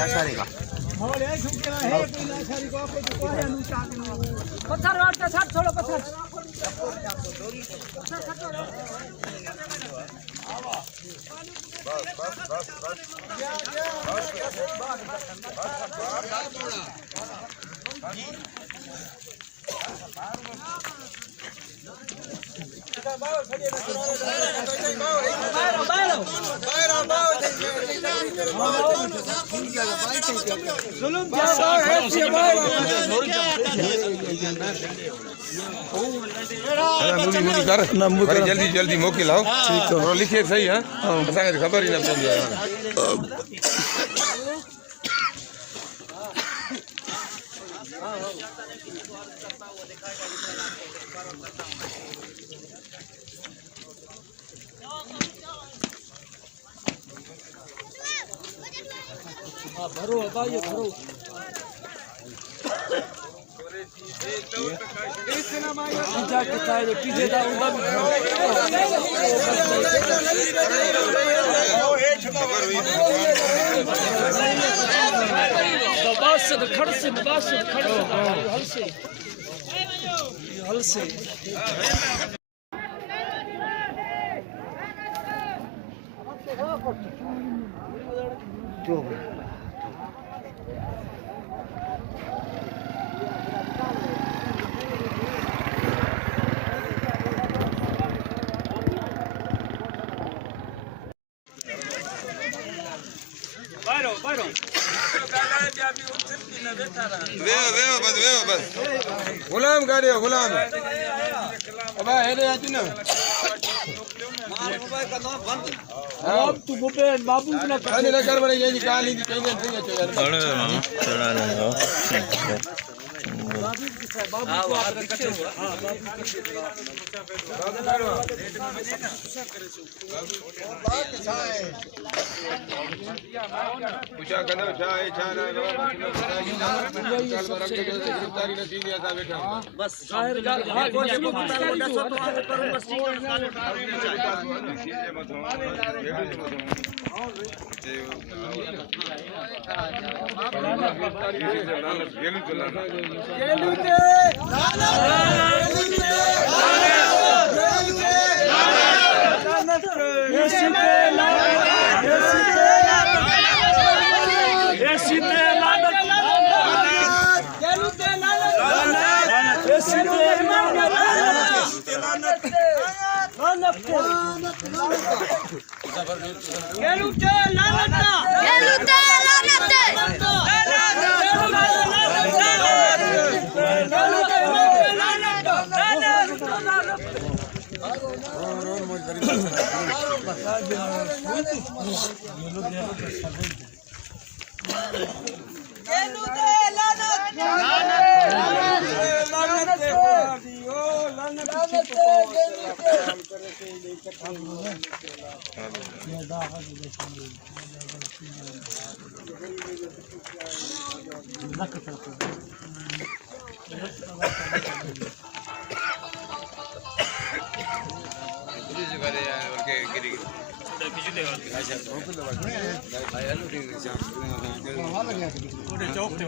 लाचारी का पत्थर रोड पे साथ छोड़ो पत्थर जल्दी जल्दी मौके लाओ और लिखे सही है खबर ही ना पड़ी भरो ये भरो पीछे हल से बस गुलाम गाड़ी गुलाम अब हेरे आती ना अब तू मोबाइल बाबू ना खाने लगा बड़े ये निकाल ली कहीं नहीं चढ़ा रहे हो पूछा कदम चाय छाना गिरफ्तारी न थी था बैठा बस जाहिर गाल हां कोशिश को बता लो तो करूं बस ठीक चौक